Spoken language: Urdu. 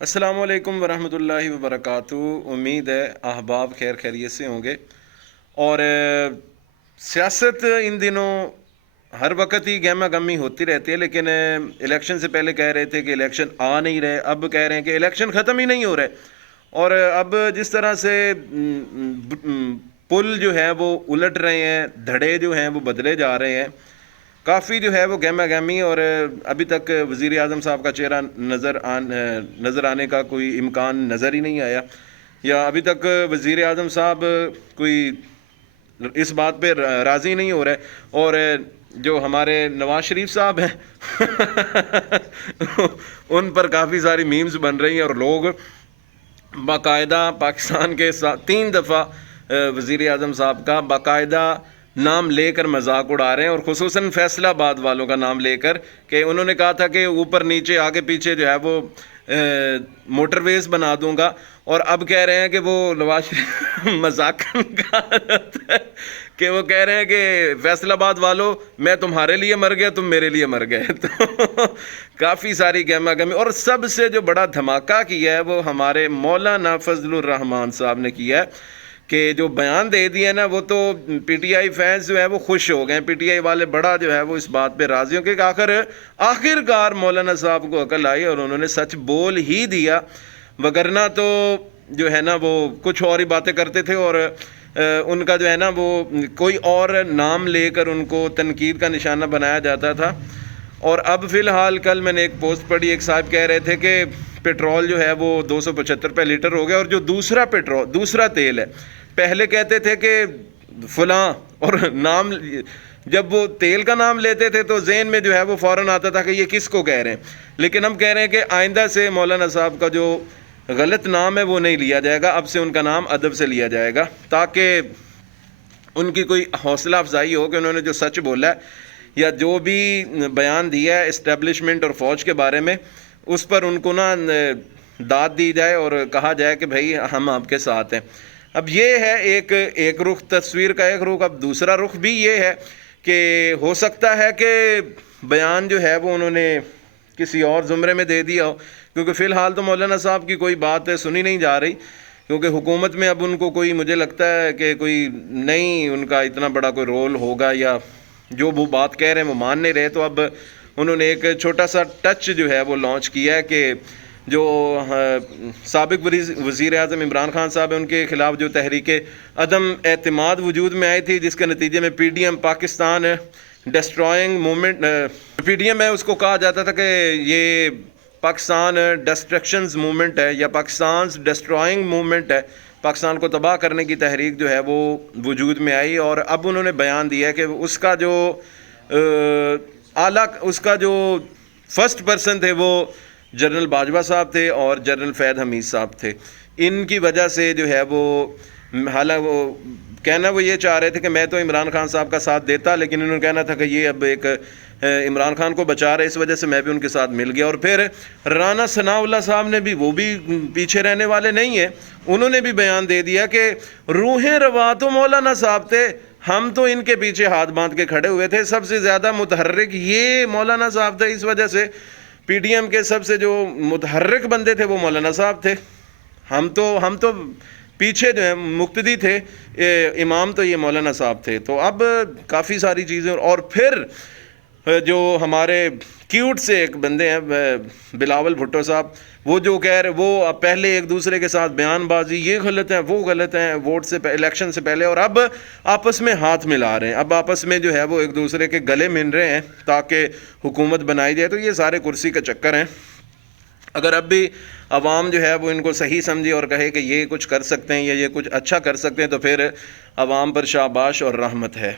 السلام علیکم ورحمۃ اللہ وبرکاتہ۔ امید ہے احباب خیر خیریت سے ہوں گے۔ اور سیاست ان دنوں ہر وقت ہی گہما گہمی ہوتی رہتی ہے، لیکن الیکشن سے پہلے کہہ رہے تھے کہ الیکشن آ نہیں رہے، اب کہہ رہے ہیں کہ الیکشن ختم ہی نہیں ہو رہے۔ اور اب جس طرح سے پل جو ہے وہ الٹ رہے ہیں، دھڑے جو ہیں وہ بدلے جا رہے ہیں، کافی جو ہے وہ گہما گہمی، اور ابھی تک وزیر اعظم صاحب کا چہرہ نظر آنے کا کوئی امکان نظر ہی نہیں آیا، یا ابھی تک وزیر اعظم صاحب کوئی اس بات پہ راضی نہیں ہو رہے۔ اور جو ہمارے نواز شریف صاحب ہیں ان پر کافی ساری میمز بن رہی ہیں، اور لوگ باقاعدہ پاکستان کے 3 دفعہ وزیر اعظم صاحب کا باقاعدہ نام لے کر مذاق اڑا رہے ہیں، اور خصوصاً فیصل آباد والوں کا نام لے کر، کہ انہوں نے کہا تھا کہ اوپر نیچے آگے پیچھے جو ہے وہ موٹر ویز بنا دوں گا، اور اب کہہ رہے ہیں کہ وہ نواز شریف مذاق کہ وہ کہہ رہے ہیں کہ فیصل آباد والوں میں تمہارے لیے مر گیا، تم میرے لیے مر گئے۔ تو کافی ساری گہما گہمی، اور سب سے جو بڑا دھماکہ کیا ہے وہ ہمارے مولانا فضل الرحمان صاحب نے کیا ہے، کہ جو بیان دے دیا نا، وہ تو پی ٹی آئی فینس جو ہے وہ خوش ہو گئے، پی ٹی آئی والے بڑا جو ہے وہ اس بات پہ راضی ہوں کہ آخر کار مولانا صاحب کو عقل آئی اور انہوں نے سچ بول ہی دیا، وگرنہ تو جو ہے نا وہ کچھ اور ہی باتیں کرتے تھے، اور ان کا جو ہے نا وہ کوئی اور نام لے کر ان کو تنقید کا نشانہ بنایا جاتا تھا۔ اور اب فی الحال کل میں نے ایک پوسٹ پڑھی، ایک صاحب کہہ رہے تھے کہ پیٹرول جو ہے وہ 275 روپے لیٹر ہو گیا، اور جو دوسرا تیل ہے، پہلے کہتے تھے کہ فلاں، اور نام جب وہ تیل کا نام لیتے تھے تو ذہن میں جو ہے وہ فوراً آتا تھا کہ یہ کس کو کہہ رہے ہیں، لیکن ہم کہہ رہے ہیں کہ آئندہ سے مولانا صاحب کا جو غلط نام ہے وہ نہیں لیا جائے گا، اب سے ان کا نام ادب سے لیا جائے گا، تاکہ ان کی کوئی حوصلہ افزائی ہو کہ انہوں نے جو سچ بولا ہے یا جو بھی بیان دیا ہے اسٹیبلشمنٹ اور فوج کے بارے میں، اس پر ان کو نا داد دی جائے اور کہا جائے کہ بھائی ہم آپ کے ساتھ ہیں۔ اب یہ ہے ایک رخ تصویر کا، ایک رخ۔ اب دوسرا رخ بھی یہ ہے کہ ہو سکتا ہے کہ بیان جو ہے وہ انہوں نے کسی اور زمرے میں دے دیا ہو، کیونکہ فی الحال تو مولانا صاحب کی کوئی بات سنی نہیں جا رہی، کیونکہ حکومت میں اب ان کو کوئی، مجھے لگتا ہے کہ کوئی نہیں ان کا اتنا بڑا کوئی رول ہوگا، یا جو وہ بات کہہ رہے ہیں وہ مان نہیں رہے، تو اب انہوں نے ایک چھوٹا سا ٹچ جو ہے وہ لانچ کیا ہے کہ جو سابق وزیر اعظم عمران خان صاحب ہیں، ان کے خلاف جو تحریک عدم اعتماد وجود میں آئی تھی، جس کے نتیجے میں P D M Pakistan destroying movement, P D M ہے، اس کو کہا جاتا تھا کہ یہ پاکستان ڈسٹرکشنز موومنٹ ہے، یا پاکستان ڈسٹرائنگ موومنٹ ہے، پاکستان کو تباہ کرنے کی تحریک جو ہے وہ وجود میں آئی، اور اب انہوں نے بیان دیا ہے کہ اس کا جو اس کا جو فرسٹ پرسن تھے وہ جنرل باجوہ صاحب تھے اور جنرل فیض حمید صاحب تھے۔ ان کی وجہ سے جو ہے وہ، حالانکہ وہ کہنا وہ یہ چاہ رہے تھے کہ میں تو عمران خان صاحب کا ساتھ دیتا، لیکن انہوں نے کہنا تھا کہ یہ اب ایک عمران خان کو بچا رہے، اس وجہ سے میں بھی ان کے ساتھ مل گیا۔ اور پھر رانا ثناء اللہ صاحب نے بھی، وہ بھی پیچھے رہنے والے نہیں ہیں، انہوں نے بھی بیان دے دیا کہ روحیں رواں تو مولانا صاحب تھے، ہم تو ان کے پیچھے ہاتھ باندھ کے کھڑے ہوئے تھے، سب سے زیادہ متحرک یہ مولانا صاحب تھے، اس وجہ سے پی ڈی ایم کے سب سے جو متحرک بندے تھے وہ مولانا صاحب تھے، ہم تو پیچھے جو ہیں مقتدی تھے، امام تو یہ مولانا صاحب تھے۔ تو اب کافی ساری چیزیں، اور پھر جو ہمارے کیوٹ سے ایک بندے ہیں بلاول بھٹو صاحب، وہ جو کہہ رہے، وہ پہلے ایک دوسرے کے ساتھ بیان بازی، یہ غلط ہیں وہ غلط ہیں، ووٹ سے الیکشن سے پہلے، اور اب آپس میں ہاتھ ملا رہے ہیں، اب آپس میں جو ہے وہ ایک دوسرے کے گلے مل رہے ہیں تاکہ حکومت بنائی جائے۔ تو یہ سارے کرسی کا چکر ہیں۔ اگر اب بھی عوام جو ہے وہ ان کو صحیح سمجھے اور کہے کہ یہ کچھ کر سکتے ہیں یا یہ کچھ اچھا کر سکتے ہیں، تو پھر عوام پر شاباش اور رحمت ہے۔